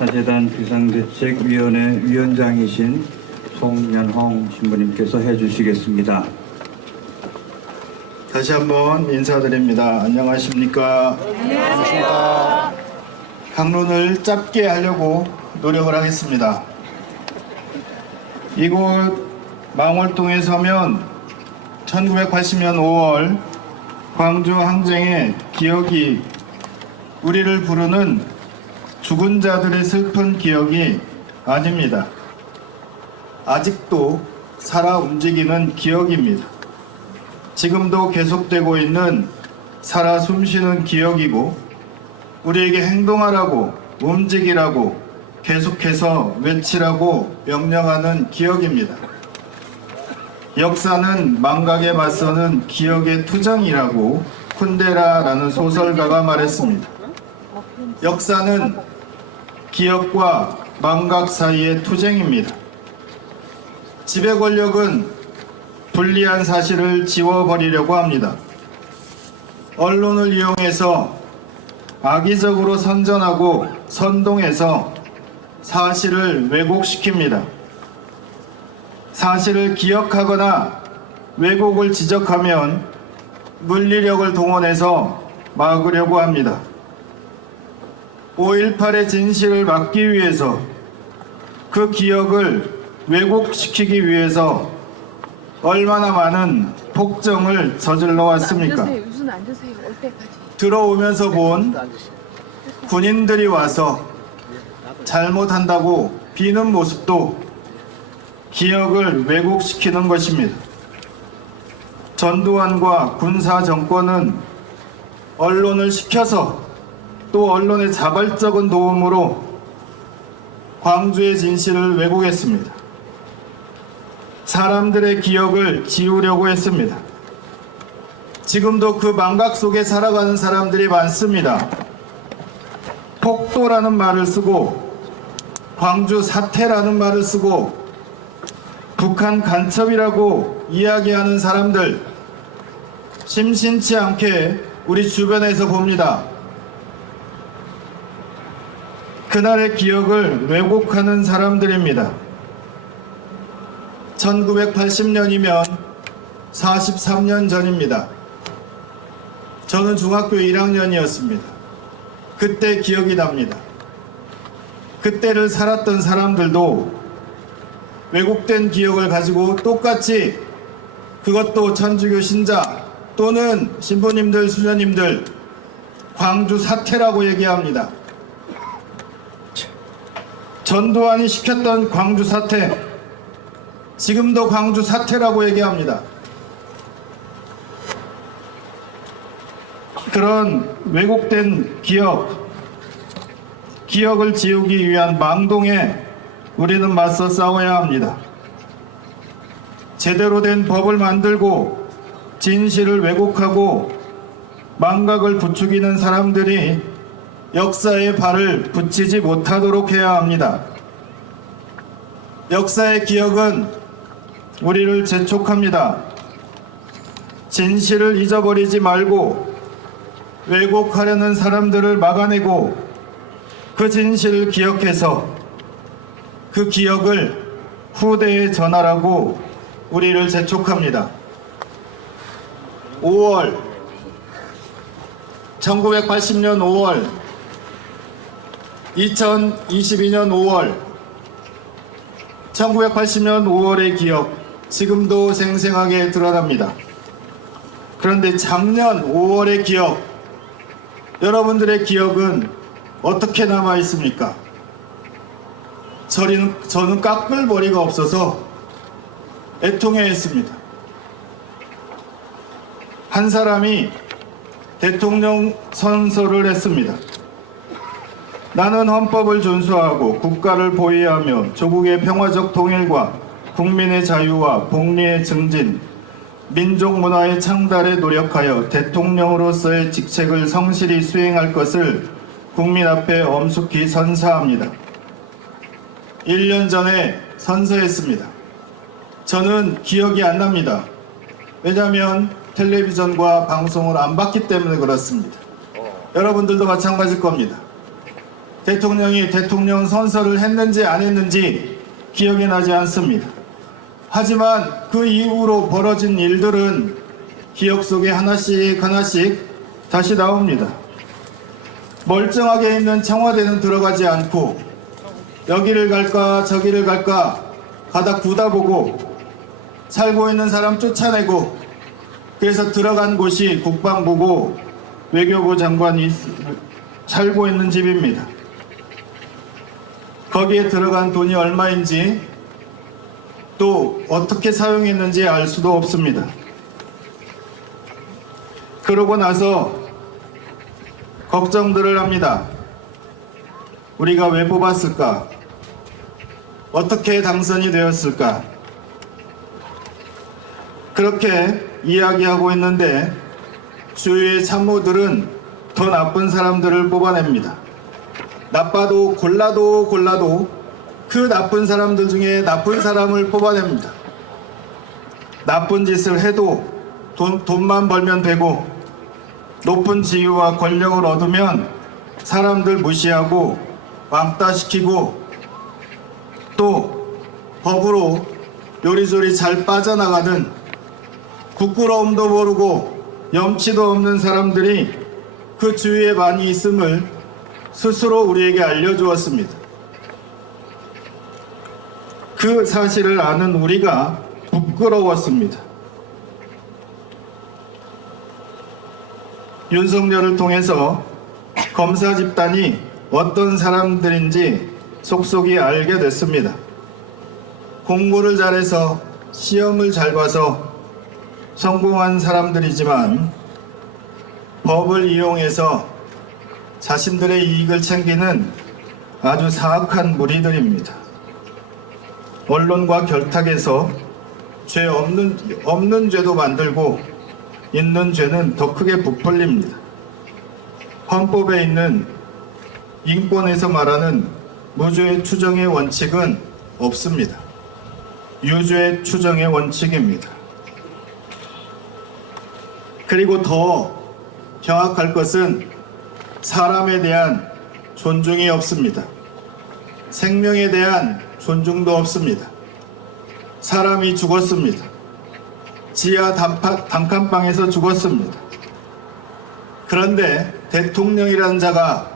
사재단 비상대책위원회 위원장이신 송연홍 신부님께서 해주시겠습니다. 다시 한번 인사드립니다. 안녕하십니까? 안녕하십니까. 강론을 짧게 하려고 노력을 하겠습니다. 이곳 망월동에 서면 1980년 5월 광주 항쟁의 기억이 우리를 부르는 죽은 자들의 슬픈 기억이 아닙니다. 아직도 살아 움직이는 기억입니다. 지금도 계속되고 있는 살아 숨쉬는 기억이고 우리에게 행동하라고 움직이라고 계속해서 외치라고 명령하는 기억입니다. 역사는 망각에 맞서는 기억의 투정이라고 쿤데라라는 소설가가 말했습니다. 역사는 기억과 망각 사이의 투쟁입니다. 지배 권력은 불리한 사실을 지워버리려고 합니다. 언론을 이용해서 악의적으로 선전하고 선동해서 사실을 왜곡시킵니다. 사실을 기억하거나 왜곡을 지적하면 물리력을 동원해서 막으려고 합니다. 5.18의 진실을 막기 위해서 그 기억을 왜곡시키기 위해서 얼마나 많은 폭정을 저질러 왔습니까? 들어오면서 본 군인들이 와서 잘못한다고 비는 모습도 기억을 왜곡시키는 것입니다. 전두환과 군사 정권은 언론을 시켜서 또 언론의 자발적인 도움으로 광주의 진실을 왜곡했습니다. 사람들의 기억을 지우려고 했습니다. 지금도 그 망각 속에 살아가는 사람들이 많습니다. 폭도라는 말을 쓰고 광주 사태라는 말을 쓰고 북한 간첩이라고 이야기하는 사람들 심심치 않게 우리 주변에서 봅니다. 그날의 기억을 왜곡하는 사람들입니다. 1980년이면 43년 전입니다. 저는 중학교 1학년이었습니다. 그때 기억이 납니다. 그때를 살았던 사람들도 왜곡된 기억을 가지고 똑같이 그것도 천주교 신자 또는 신부님들, 수녀님들 광주 사태라고 얘기합니다. 전두환이 시켰던 광주 사태, 지금도 광주 사태라고 얘기합니다. 그런 왜곡된 기억을 지우기 위한 망동에 우리는 맞서 싸워야 합니다. 제대로 된 법을 만들고 진실을 왜곡하고 망각을 부추기는 사람들이 역사에 발을 붙이지 못하도록 해야 합니다. 역사의 기억은 우리를 재촉합니다. 진실을 잊어버리지 말고 왜곡하려는 사람들을 막아내고 그 진실을 기억해서 그 기억을 후대에 전하라고 우리를 재촉합니다. 1980년 5월 2022년 5월 1980년 5월의 기억 지금도 생생하게 드러납니다. 그런데 작년 5월의 기억 여러분들의 기억은 어떻게 남아 있습니까? 저는 깎을 머리가 없어서 애통해했습니다. 한 사람이 대통령 선서를 했습니다. 나는 헌법을 준수하고 국가를 보위하며 조국의 평화적 통일과 국민의 자유와 복리의 증진, 민족 문화의 창달에 노력하여 대통령으로서의 직책을 성실히 수행할 것을 국민 앞에 엄숙히 선사합니다. 1년 전에 선서했습니다. 저는 기억이 안 납니다. 왜냐하면 텔레비전과 방송을 안 봤기 때문에 그렇습니다. 여러분들도 마찬가지일 겁니다. 대통령이 대통령 선서를 했는지 안 했는지 기억이 나지 않습니다. 하지만 그 이후로 벌어진 일들은 기억 속에 하나씩 하나씩 다시 나옵니다. 멀쩡하게 있는 청와대는 들어가지 않고 여기를 갈까 저기를 갈까 가다 구다보고 살고 있는 사람 쫓아내고 그래서 들어간 곳이 국방부고 외교부 장관이 살고 있는 집입니다. 거기에 들어간 돈이 얼마인지 또 어떻게 사용했는지 알 수도 없습니다. 그러고 나서 걱정들을 합니다. 우리가 왜 뽑았을까? 어떻게 당선이 되었을까? 그렇게 이야기하고 있는데 주위의 참모들은 더 나쁜 사람들을 뽑아냅니다. 나빠도 골라도 그 나쁜 사람들 중에 나쁜 사람을 뽑아냅니다. 나쁜 짓을 해도 돈만 벌면 되고 높은 지위와 권력을 얻으면 사람들 무시하고 왕따시키고 또 법으로 요리조리 잘 빠져나가든 부끄러움도 모르고 염치도 없는 사람들이 그 주위에 많이 있음을 스스로 우리에게 알려주었습니다. 그 사실을 아는 우리가 부끄러웠습니다. 윤석열을 통해서 검사 집단이 어떤 사람들인지 속속이 알게 됐습니다. 공부를 잘해서 시험을 잘 봐서 성공한 사람들이지만 법을 이용해서 자신들의 이익을 챙기는 아주 사악한 무리들입니다. 언론과 결탁해서 죄 없는 죄도 만들고 있는 죄는 더 크게 부풀립니다. 헌법에 있는 인권에서 말하는 무죄 추정의 원칙은 없습니다. 유죄 추정의 원칙입니다. 그리고 더 경악할 것은 사람에 대한 존중이 없습니다. 생명에 대한 존중도 없습니다. 사람이 죽었습니다. 지하 단칸방에서 죽었습니다. 그런데 대통령이라는 자가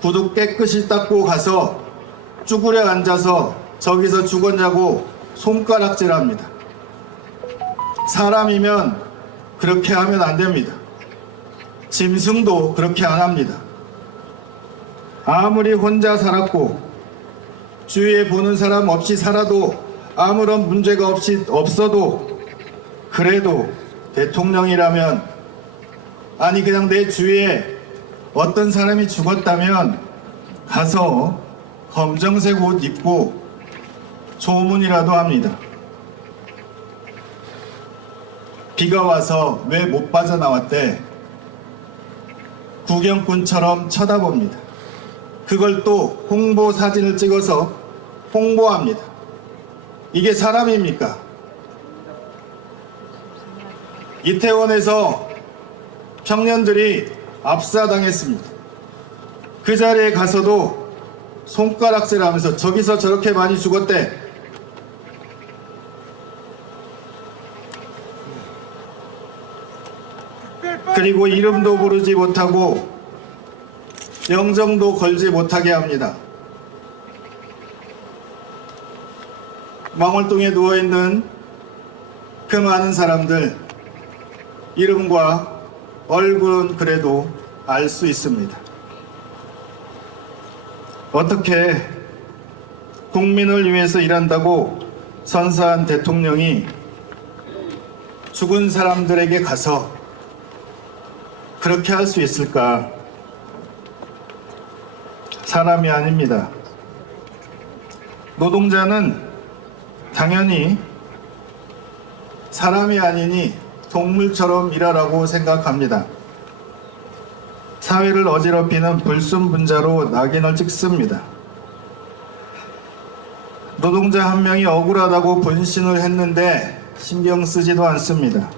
구두 깨끗이 닦고 가서 쭈그려 앉아서 저기서 죽었냐고 손가락질합니다. 사람이면 그렇게 하면 안 됩니다. 짐승도 그렇게 안 합니다. 아무리 혼자 살았고 주위에 보는 사람 없이 살아도 아무런 문제가 없어도 그래도 대통령이라면 아니 그냥 내 주위에 어떤 사람이 죽었다면 가서 검정색 옷 입고 조문이라도 합니다. 비가 와서 왜 못 빠져나왔대? 구경꾼처럼 쳐다봅니다. 그걸 또 홍보 사진을 찍어서 홍보합니다. 이게 사람입니까? 이태원에서 청년들이 압사당했습니다. 그 자리에 가서도 손가락질하면서 저기서 저렇게 많이 죽었대. 그리고 이름도 부르지 못하고 영정도 걸지 못하게 합니다. 망월동에 누워있는 그 많은 사람들 이름과 얼굴은 그래도 알 수 있습니다. 어떻게 국민을 위해서 일한다고 선사한 대통령이 죽은 사람들에게 가서 그렇게 할 수 있을까? 사람이 아닙니다. 노동자는 당연히 사람이 아니니 동물처럼 일하라고 생각합니다. 사회를 어지럽히는 불순분자로 낙인을 찍습니다. 노동자 한 명이 억울하다고 분신을 했는데 신경 쓰지도 않습니다.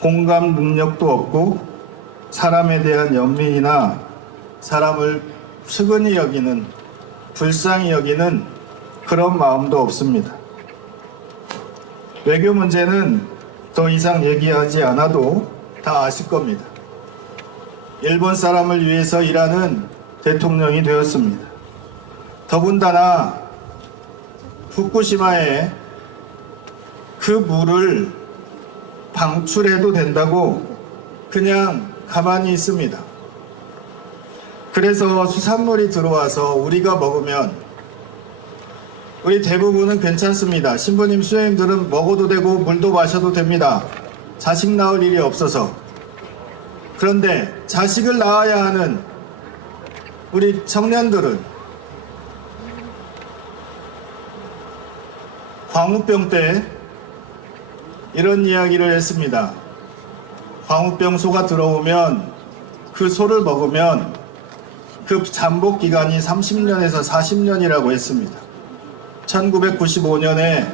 공감 능력도 없고 사람에 대한 연민이나 사람을 측은히 여기는, 불쌍히 여기는 그런 마음도 없습니다. 외교 문제는 더 이상 얘기하지 않아도 다 아실 겁니다. 일본 사람을 위해서 일하는 대통령이 되었습니다. 더군다나 후쿠시마에 그 물을 방출해도 된다고 그냥 가만히 있습니다. 그래서 수산물이 들어와서 우리가 먹으면 우리 대부분은 괜찮습니다. 신부님, 수녀님들은 먹어도 되고 물도 마셔도 됩니다. 자식 낳을 일이 없어서. 그런데 자식을 낳아야 하는 우리 청년들은 광우병 때 이런 이야기를 했습니다. 광우병 소가 들어오면 그 소를 먹으면 그 잠복 기간이 30년에서 40년이라고 했습니다. 1995년에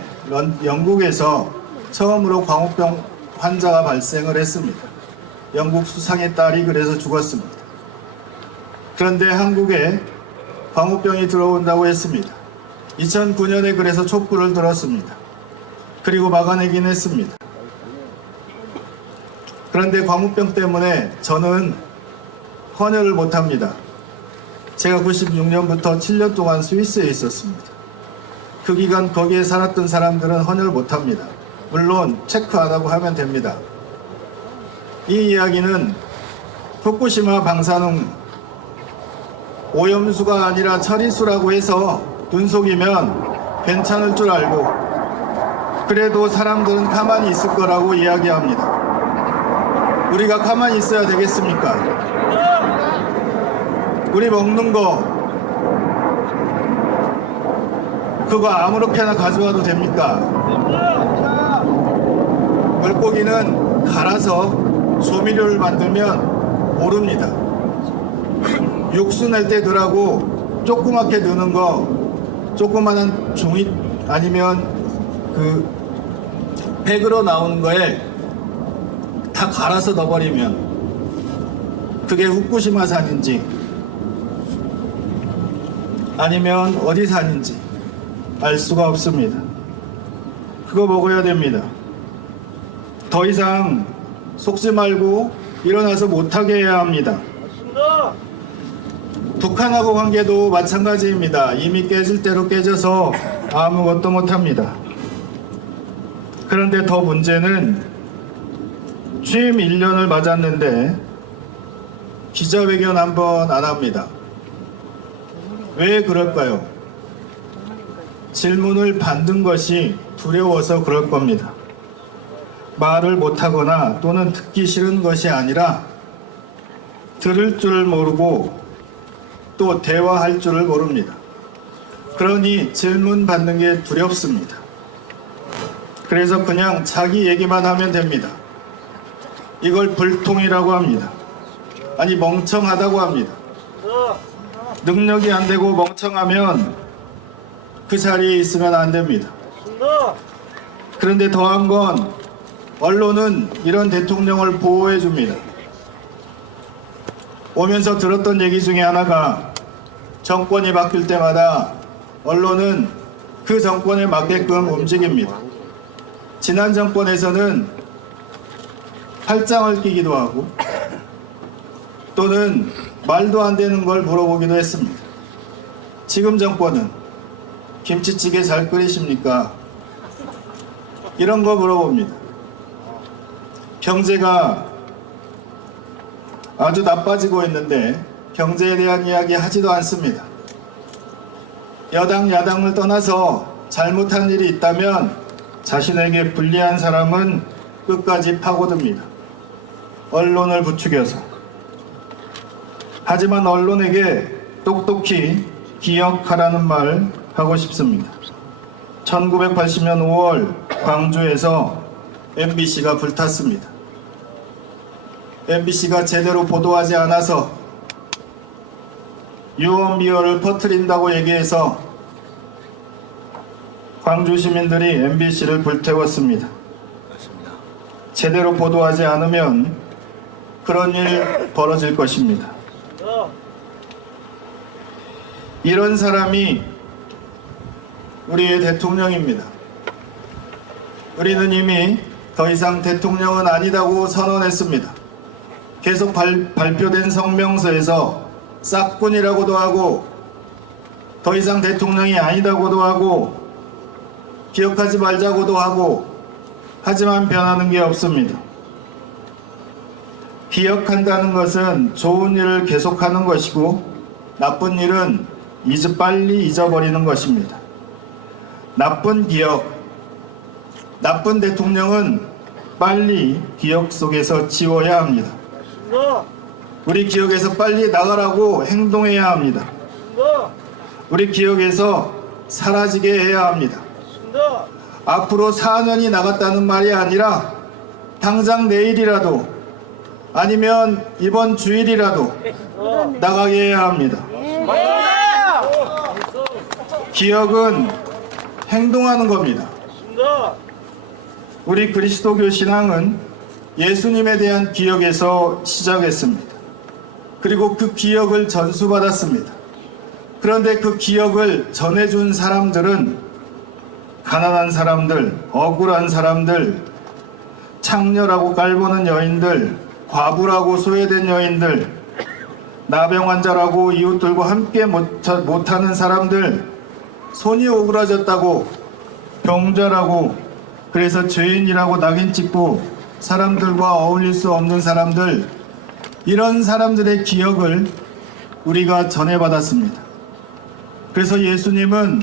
영국에서 처음으로 광우병 환자가 발생을 했습니다. 영국 수상의 딸이 그래서 죽었습니다. 그런데 한국에 광우병이 들어온다고 했습니다. 2009년에 그래서 촛불을 들었습니다. 그리고 막아내긴 했습니다. 그런데 광우병 때문에 저는 헌혈을 못합니다. 제가 96년부터 7년 동안 스위스에 있었습니다. 그 기간 거기에 살았던 사람들은 헌혈 못합니다. 물론 체크 안 하고 하면 됩니다. 이 이야기는 후쿠시마 방사능 오염수가 아니라 처리수라고 해서 눈 속이면 괜찮을 줄 알고 그래도 사람들은 가만히 있을 거라고 이야기합니다. 우리가 가만히 있어야 되겠습니까? 우리 먹는 거 그거 아무렇게나 가져와도 됩니까? 물고기는 갈아서 조미료를 만들면 모릅니다. 육수 낼 때 넣으라고 조그맣게 넣는 거, 조그만한 종이 아니면 그 팩으로 나오는 거에 다 갈아서 넣어버리면 그게 후쿠시마산인지 아니면 어디 산인지 알 수가 없습니다. 그거 먹어야 됩니다. 더 이상 속지 말고 일어나서 못하게 해야 합니다. 북한하고 관계도 마찬가지입니다. 이미 깨질 대로 깨져서 아무것도 못합니다. 그런데 더 문제는 취임 1년을 맞았는데 기자회견 한 번 안 합니다. 왜 그럴까요? 질문을 받는 것이 두려워서 그럴 겁니다. 말을 못하거나 또는 듣기 싫은 것이 아니라 들을 줄 모르고 또 대화할 줄을 모릅니다. 그러니 질문 받는 게 두렵습니다. 그래서 그냥 자기 얘기만 하면 됩니다. 이걸 불통이라고 합니다. 아니 멍청하다고 합니다. 능력이 안 되고 멍청하면 그 자리에 있으면 안 됩니다. 그런데 더한 건 언론은 이런 대통령을 보호해 줍니다. 오면서 들었던 얘기 중에 하나가 정권이 바뀔 때마다 언론은 그 정권에 맞게끔 움직입니다. 지난 정권에서는 팔짱을 끼기도 하고 또는 말도 안 되는 걸 물어보기도 했습니다. 지금 정권은 김치찌개 잘 끓이십니까? 이런 거 물어봅니다. 경제가 아주 나빠지고 있는데 경제에 대한 이야기 하지도 않습니다. 여당 야당을 떠나서 잘못한 일이 있다면 자신에게 불리한 사람은 끝까지 파고듭니다. 언론을 부추겨서. 하지만 언론에게 똑똑히 기억하라는 말 하고 싶습니다. 1980년 5월 광주에서 MBC가 불탔습니다. MBC가 제대로 보도하지 않아서 유언비어를 퍼뜨린다고 얘기해서 광주 시민들이 MBC를 불태웠습니다. 제대로 보도하지 않으면 그런 일 벌어질 것입니다. 이런 사람이 우리의 대통령입니다. 우리는 이미 더 이상 대통령은 아니다고 선언했습니다. 계속 발표된 성명서에서 싹군이라고도 하고 더 이상 대통령이 아니다고도 하고 기억하지 말자고도 하고 하지만 변하는 게 없습니다. 기억한다는 것은 좋은 일을 계속하는 것이고 나쁜 일은 빨리 잊어버리는 것입니다. 나쁜 기억, 나쁜 대통령은 빨리 기억 속에서 지워야 합니다. 우리 기억에서 빨리 나가라고 행동해야 합니다. 우리 기억에서 사라지게 해야 합니다. 앞으로 4년이 나갔다는 말이 아니라 당장 내일이라도 아니면 이번 주일이라도 나가게 해야 합니다. 기억은 행동하는 겁니다. 우리 그리스도교 신앙은 예수님에 대한 기억에서 시작했습니다. 그리고 그 기억을 전수받았습니다. 그런데 그 기억을 전해준 사람들은 가난한 사람들, 억울한 사람들, 창녀라고 깔보는 여인들, 과부라고 소외된 여인들, 나병 환자라고 이웃들과 함께 못하는 사람들, 손이 오그라졌다고 병자라고 그래서 죄인이라고 낙인 찍고 사람들과 어울릴 수 없는 사람들, 이런 사람들의 기억을 우리가 전해받았습니다. 그래서 예수님은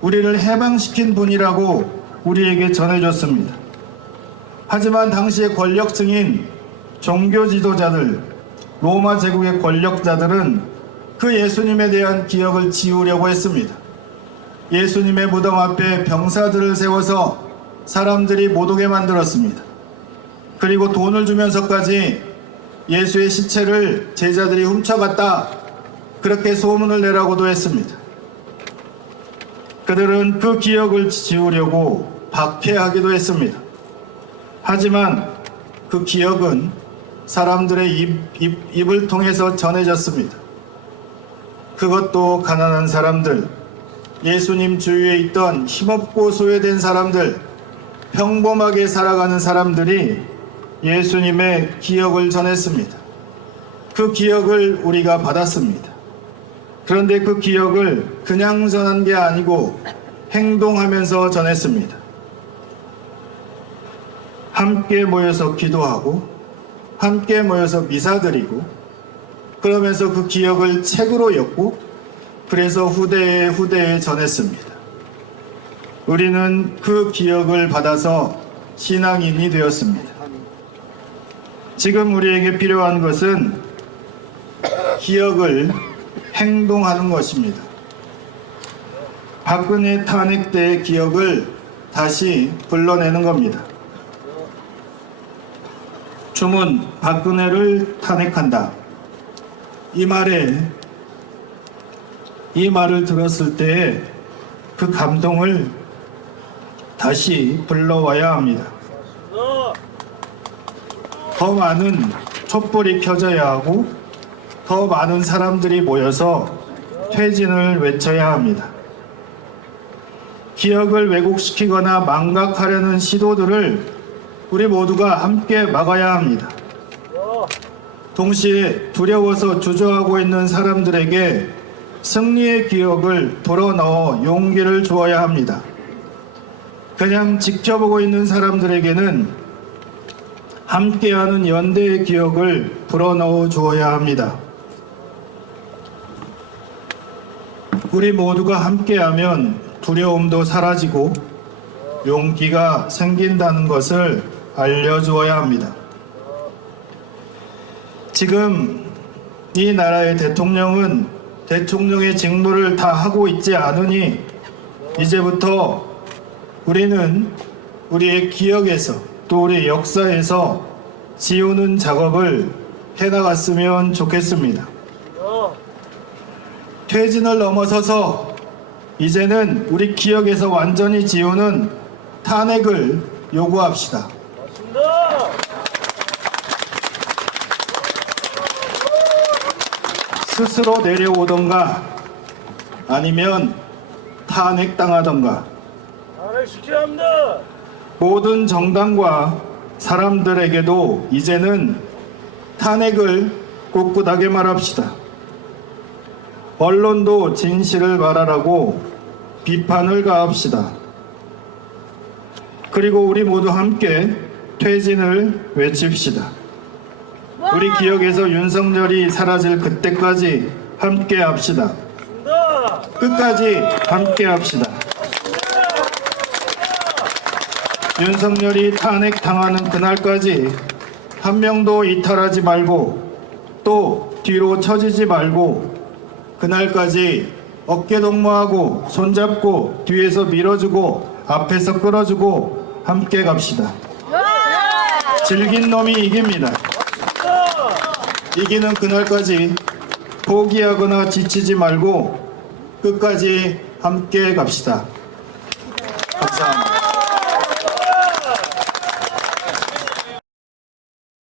우리를 해방시킨 분이라고 우리에게 전해줬습니다. 하지만 당시의 권력층인 종교 지도자들, 로마 제국의 권력자들은 그 예수님에 대한 기억을 지우려고 했습니다. 예수님의 무덤 앞에 병사들을 세워서 사람들이 못 오게 만들었습니다. 그리고 돈을 주면서까지 예수의 시체를 제자들이 훔쳐갔다, 그렇게 소문을 내라고도 했습니다. 그들은 그 기억을 지우려고 박해하기도 했습니다. 하지만 그 기억은 사람들의 입을 통해서 전해졌습니다. 그것도 가난한 사람들, 예수님 주위에 있던 힘없고 소외된 사람들, 평범하게 살아가는 사람들이 예수님의 기억을 전했습니다. 그 기억을 우리가 받았습니다. 그런데 그 기억을 그냥 전한 게 아니고 행동하면서 전했습니다. 함께 모여서 기도하고 함께 모여서 미사드리고 그러면서 그 기억을 책으로 엮고 그래서 후대에 전했습니다. 우리는 그 기억을 받아서 신앙인이 되었습니다. 지금 우리에게 필요한 것은 기억을 행동하는 것입니다. 박근혜 탄핵 때의 기억을 다시 불러내는 겁니다. 주문, 박근혜를 탄핵한다. 이 말을 들었을 때 그 감동을 다시 불러와야 합니다. 더 많은 촛불이 켜져야 하고 더 많은 사람들이 모여서 퇴진을 외쳐야 합니다. 기억을 왜곡시키거나 망각하려는 시도들을 우리 모두가 함께 막아야 합니다. 동시에 두려워서 주저하고 있는 사람들에게 승리의 기억을 불어넣어 용기를 주어야 합니다. 그냥 지켜보고 있는 사람들에게는 함께하는 연대의 기억을 불어넣어 주어야 합니다. 우리 모두가 함께하면 두려움도 사라지고 용기가 생긴다는 것을 알려주어야 합니다. 지금 이 나라의 대통령은 대통령의 직무를 다 하고 있지 않으니 이제부터 우리는 우리의 기억에서 또 우리의 역사에서 지우는 작업을 해나갔으면 좋겠습니다. 퇴진을 넘어서서 이제는 우리 기억에서 완전히 지우는 탄핵을 요구합시다. 스스로 내려오던가 아니면 탄핵당하던가 탄핵시켜야 합니다. 모든 정당과 사람들에게도 이제는 탄핵을 꿋꿋하게 말합시다. 언론도 진실을 말하라고 비판을 가합시다. 그리고 우리 모두 함께 퇴진을 외칩시다. 우리 기억에서 윤석열이 사라질 그때까지 함께 합시다. 끝까지 함께 합시다. 윤석열이 탄핵당하는 그날까지 한 명도 이탈하지 말고 또 뒤로 처지지 말고 그날까지 어깨동무하고 손잡고 뒤에서 밀어주고 앞에서 끌어주고 함께 갑시다. 질긴 놈이 이깁니다. 이기는 그날까지 포기하거나 지치지 말고 끝까지 함께 갑시다. 감사합니다.